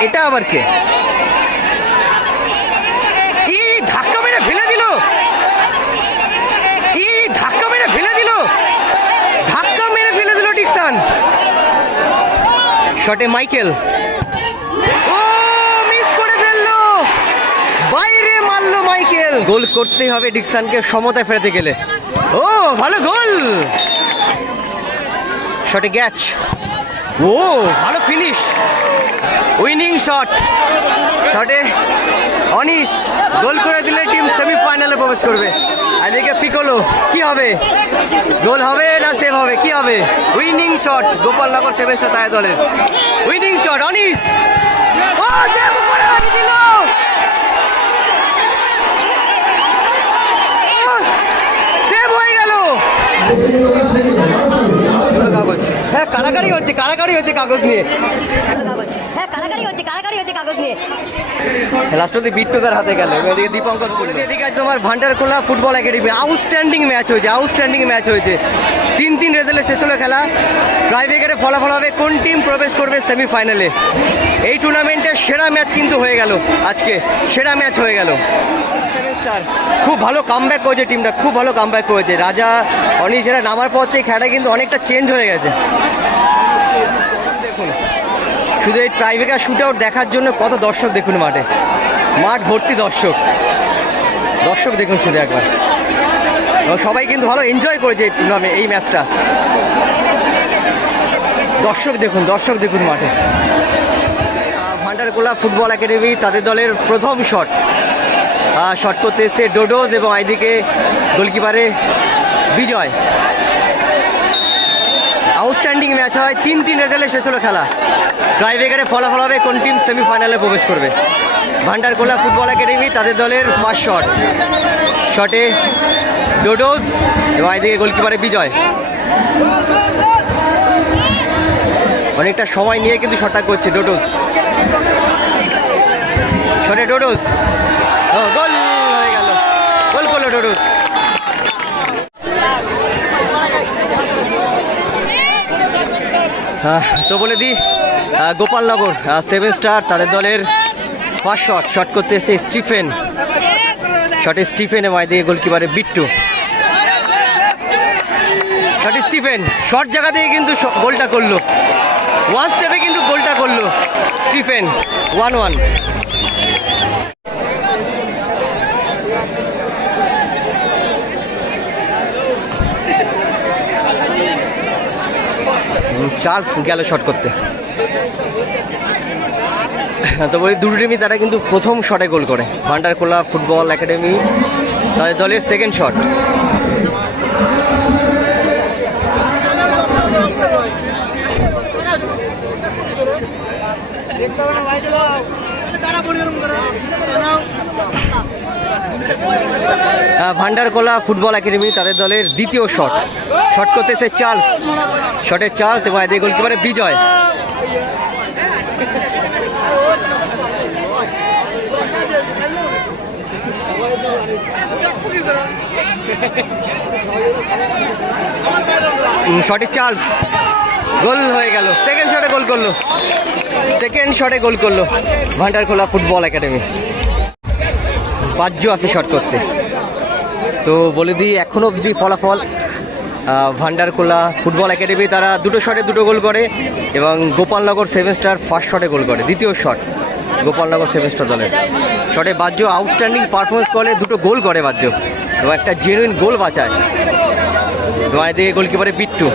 এটা আবার কে? ই, ধাক্কা মেরে ফেলে দিল। ই, ধাক্কা মেরে ফেলে দিল। ধাক্কা মেরে ফেলে দিল ডিকসান শটে মাইকেল। ও, মিস করে ফেলল। বাইরে মারলো মাইকেল। গোল করতেই হবে ডিকসানকে সমতায় ফেরাতে গেলে। ও, ভালো গোল। শটে গ্যাচ ও, ভালো ফিনিশ উইনিং শট শটে অনিশ গোল করে দিলে টিম সেমিফাইনালে প্রবেশ করবে। আর এদিকে পিকোলো, কি হবে? গোল হবে না সেভ হবে? কি হবে? উইনিং শট গোপালনগর সেভেন্সটা তাই দলের উইনিং শট অনিশ ও সেভ করে দিল সেভ হয়ে গেল কাগজ কারাগারি হচ্ছে কারাকারি হচ্ছে কাগজ নিয়ে। হ্যাঁ কারাকারি হচ্ছে কারাকারি হচ্ছে কাগজ নিয়ে। লাস্ট অব্দি বিট্টুকার হাতে গেল। এদিকে দীপঙ্কর এদিকে আজ তোমার Bhandarkola football academy outstanding match হয়েছে আউটস্ট্যান্ডিং ম্যাচ হয়েছে। তিন তিন রেজাল্টে শেষ হলো খেলা। ট্রাইব্রেকারে ফলাফল হবে। কোন টিম প্রবেশ করবে সেমিফাইনালে এই টুর্নামেন্টের সেরা ম্যাচ কিন্তু হয়ে গেল আজকে। সেরা ম্যাচ হয়ে গেল। স্টার খুব ভালো কামব্যাক করেছে টিমটা খুব ভালো কামব্যাক করেছে। রাজা অনিশেরা নামার পর থেকে খেলাটা কিন্তু অনেকটা চেঞ্জ হয়ে গেছে। শুধু এই ট্রাইবেকার শুট আউট দেখার জন্য কত দর্শক দেখুন মাঠে? মাঠ ভর্তি দর্শক। দর্শক দেখুন শুধু একবার। সবাই কিন্তু ভালো এনজয় করেছে এই টুর্নামেন্ট এই ম্যাচটা দর্শক দেখুন দর্শক দেখুন মাঠে। ভান্ডারকোলা ফুটবল একাডেমি, তাদের দলের প্রথম শট শট করতে এসছে ডোডোজ এবং আইদিকে গোলকিপারে বিজয়। আউটস্ট্যান্ডিং ম্যাচ হয়, তিন তিন রেজাল্টে শেষ হলো খেলা। ট্রাইবেকারে ফলাফল হবে, কোন টিম সেমিফাইনালে প্রবেশ করবে? ভান্ডারকোলা ফুটবল একাডেমি তাদের দলের ফার্স্ট শট শটে ডোডোজ এবং এদিকে গোলকিপারে বিজয়। অনেকটা সময় নিয়ে কিন্তু শটটা করছে ডোডোজ শটে ডোডোজ গোল হয়ে গেল। গোল করল ডোডোজ তো বলে দিই গোপালনগর সেভেন স্টার তাদের দলের ফার্স্ট শট শট করতে এসেছে স্টিফেন। শটে স্টিফেন এবং দিয়ে গোলকিপারে বিট্টু। শটে স্টিফেন শর্ট জায়গা থেকে কিন্তু গোলটা করল। ওয়ান স্টেপে কিন্তু গোলটা করল স্টিফেন ওয়ান ওয়ান চার্লস গেল শট করতে। তো বলি দুটো টিমই তারা কিন্তু প্রথম শটে গোল করে। ভান্ডার ভান্ডারকোলা ফুটবল একাডেমি, তাদের দলের second shot Bhandarkola football academy তাদের দলের দ্বিতীয় শট। শট করতেছে চার্লস। শটের চার্লস এবং এদের গোলকিপারে বিজয়। শটে চার্লস। গোল হয়ে গেল। সেকেন্ড শটে গোল করল। সেকেন্ড শটে গোল করল ভান্ডারখোলা ফুটবল একাডেমি। বাহ্য আছে শট করতে। তো বলে দিই এখনও অবধি ফলাফল ভান্ডারকোলা ফুটবল একাডেমি, তারা দুটো শটে দুটো গোল করে এবং গোপালনগর সেভেন স্টার ফার্স্ট শটে গোল করে, দ্বিতীয় শট গোপালনগর সেভেন স্টার দলের। শটে বাহ্য আউটস্ট্যান্ডিং পারফরমেন্স করে দুটো গোল করে বাহ্য, এবং একটা জেনুইন গোল বাঁচায়। এবং এদিকে গোলকিপারে বিট্টু।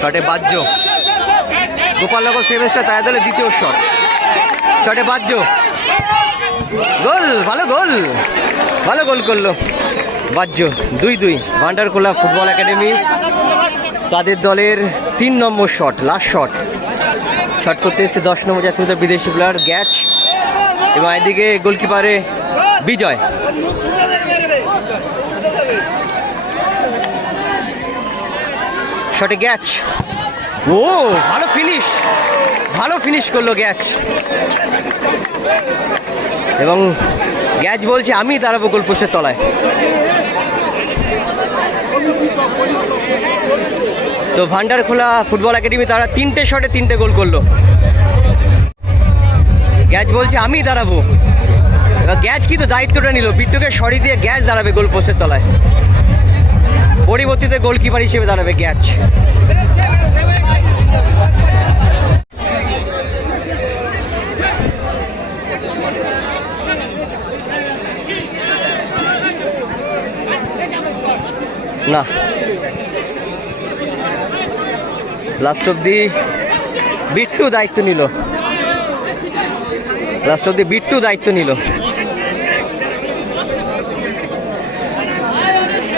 শটে বাহ্য। গোপালনগর সেভেন স্টার তাদের দলের দ্বিতীয় শট শটে বাহ্য। গোল, ভালো গোল। ভালো গোল করল। বাহ্য, দুই দুই। ভান্ডারকোলা ফুটবল একাডেমি, তাদের দলের তিন নম্বর শট লাস্ট শট শট করতে এসেছে দশ নম্বর জাতীয় বিদেশি প্লেয়ার গ্যাচ এবং এদিকে গোলকিপারে বিজয়। শটে গ্যাচ ও, ভালো ফিনিশ ভালো ফিনিশ করল গ্যাচ এবং গ্যাচ বলছে, আমি দাঁড়াবো গোলপোস্টের তলায়। তো ভান্ডার খোলা ফুটবল একাডেমি তারা তিনটে শটে তিনটে গোল করল। গ্যাচ বলছে, আমি দাঁড়াবো। এবার গ্যাজ কি তো দায়িত্বটা নিল? বিট্টুকে সরি দিয়ে গ্যাস দাঁড়াবে গোল পোস্টের তলায়। পরিবর্তিত গোলকিপার হিসেবে দাঁড়াবে গ্যাচ না। লাস্ট অব দি বিট্টু দায়িত্ব নিল। লাস্ট অব দি বিট্টু দায়িত্ব নিল।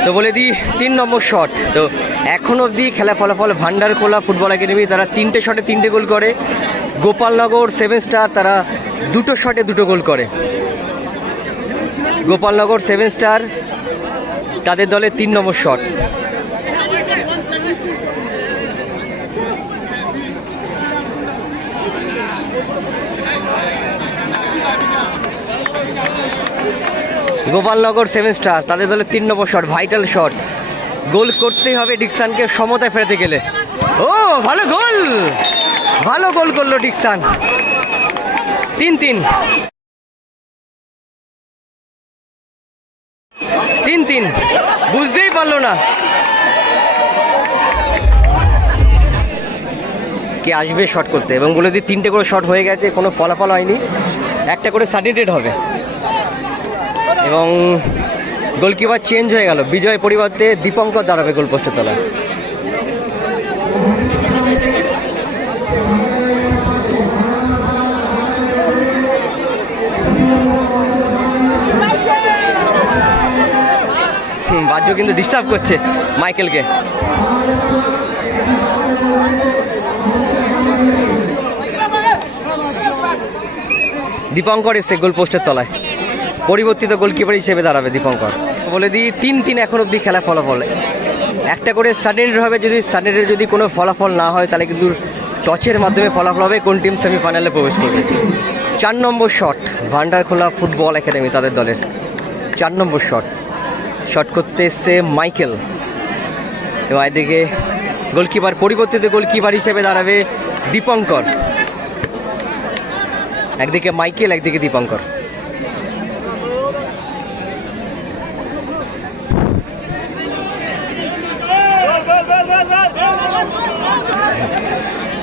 তো বলে দিই, তিন নম্বর শট তো এখন অবধি খেলা ফলাফল ভান্ডার খোলা ফুটবল একাডেমি তারা তিনটে শটে তিনটে গোল করে। গোপালনগর সেভেন স্টার তারা দুটো শটে দুটো গোল করে। গোপালনগর সেভেন স্টার তাদের দলে তিন নম্বর শট গোপালনগর সেভেন স্টার তাদের দলে তিন নম্বর শট ভাইটাল শট গোল করতেই হবে ডিকসানকে, সমতায় ফেরাতে গেলে। ও, ভালো গোল! ভালো গোল করল ডিকসান। তিন তিন। তিন তিন। বুঝতেই পারল না। কে আসবে শট করতে? এবং বলে দিই, তিনটে করে শট হয়ে গেছে, কোনো ফলাফল হয়নি। একটা করে সার্টিফিকেট হবে। এবং গোলকিপার চেঞ্জ হয়ে গেল। বিজয় পরিবর্তে দীপঙ্কর দাঁড়াবে গোল পোস্টের তলায় বাহ্য কিন্তু ডিস্টার্ব করছে মাইকেলকে। দীপঙ্কর এসছে গোল পোস্টের তলায়। পরিবর্তিত গোলকিপার হিসেবে দাঁড়াবে দীপঙ্কর। বলে দিই, তিন তিন এখন অবধি খেলা ফলাফল। একটা করে সাডেনের হবে, যদি সাডেনের যদি কোনো ফলাফল না হয়, তাহলে কিন্তু টচের মাধ্যমে ফলাফল হবে, কোন টিম সেমিফাইনালে প্রবেশ করবে। চার নম্বর শট ভান্ডার খোলা ফুটবল একাডেমি তাদের দলের। চার নম্বর শট শট করতে এসছে মাইকেল। এবং এদিকে গোলকিপার, পরিবর্তিত গোলকিপার হিসেবে দাঁড়াবে দীপঙ্কর। একদিকে মাইকেল, একদিকে দীপঙ্কর।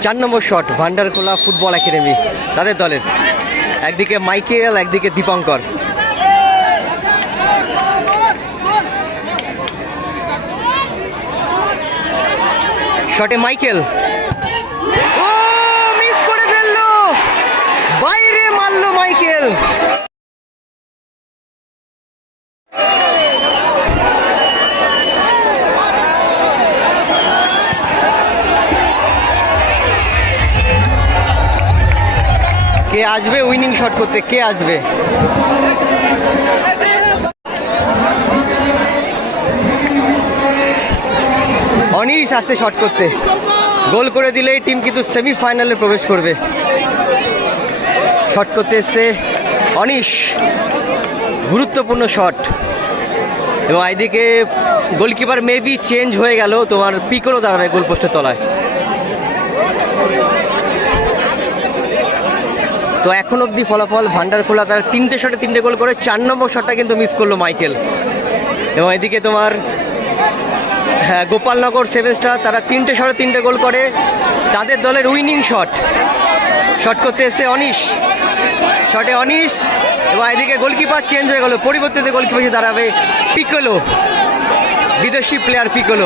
চার নম্বর শট, ভান্ডারকোলা ফুটবল একাডেমি, তাদের দলের। একদিকে মাইকেল, একদিকে দীপঙ্কর। শটে মাইকেল। মিস করে ফেলল। বাইরে মারলো মাইকেল। আসবে উইনিং শট করতে? কে আসবে? অনিশ আসছে শট করতে। গোল করে দিলেই টিম কিন্তু সেমিফাইনালে প্রবেশ করবে। শট করতে এসছে অনিশ। গুরুত্বপূর্ণ শট এবং এদিকে গোলকিপার মেবি চেঞ্জ হয়ে গেল, তোমার পিকরও দাঁড়াবে গোল পোস্টের তলায়। তো এখন অবধি ফলাফল ভান্ডার খোলা তারা তিনটে শটে তিনটে গোল করে চার নম্বর শটটা কিন্তু মিস করল মাইকেল। এবং এদিকে তোমার হ্যাঁ গোপালনগর সেভেন স্টার তারা তিনটে শটে তিনটে গোল করে তাদের দলের উইনিং শট শট করতে এসছে অনিশ। শটে অনিশ এবং এদিকে গোলকিপার চেঞ্জ হয়ে গেল। পরিবর্তিত গোলকিপার হিসেবে দাঁড়াবে পিকলো বিদেশি প্লেয়ার পিকলো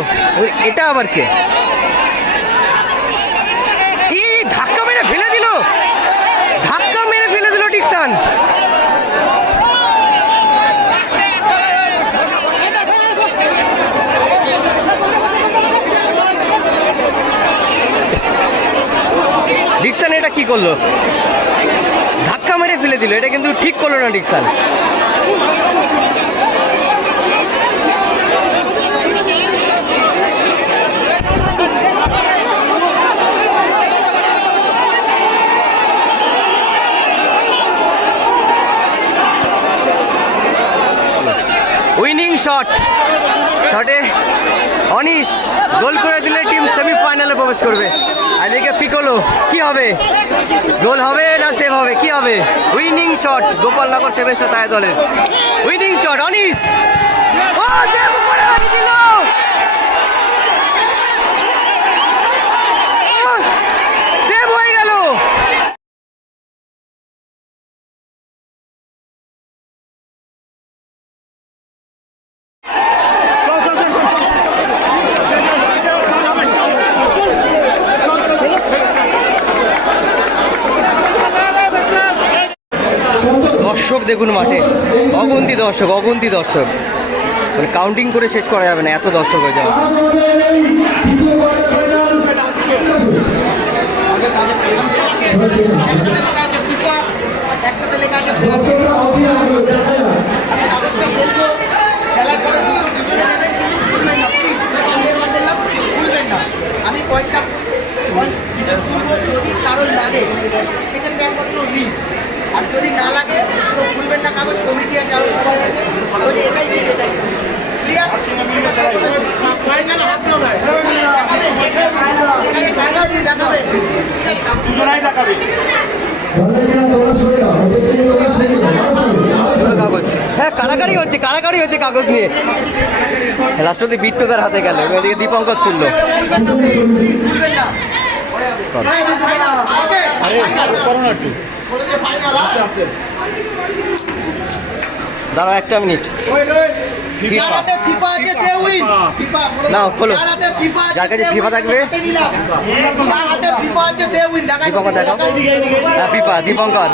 এটা আবার কে ই ধাক্কা মেরে ফেলে দিল ধাক্কা মেরে ফেলে দিল ডিকসান ডিকসান এটা কি করল? ধাক্কা মেরে ফেলে দিল, এটা কিন্তু ঠিক করল না ডিকসান উইনিং শট। শটে অনিশ গোল করে দিলে টিম সেমিফাইনাল প্রবেশ করবে। আর এদিকে পিকলো কি হবে? গোল হবে না সেভ হবে? কি হবে? উইনিং শট গোপালনগর সেভেন্স তাই দলের। Winning shot Anish. ও সেভ করে দিল সেভ হয়ে গেল দর্শক দেখুন মাঠে। অগুন্তি দর্শক অগুন্তি দর্শক। মানে কাউন্টিং করে শেষ করা যাবে না, এত দর্শক হয়ে যাবে। লাগে, সেক্ষেত্রে একমাত্র রি আর যদি না লাগে তো ভুলবেন না কাগজ কমিটি আছে আরও সবাই আছে। বলে এটাই ঠিক এটাই ক্লিয়ার এটা হ্যাঁ কারাকারি হচ্ছে কারাকারি হচ্ছে কাগজ নিয়ে। রাষ্ট্রপতি বিট্টুকার হাতে গেল এদিকে দীপঙ্কর তুললো। দাঁড়াও একটা মিনিট। যার কাছে সে থাকবে? দীপঙ্কর দেখাও। হ্যাঁ ফিফা দীপঙ্কর।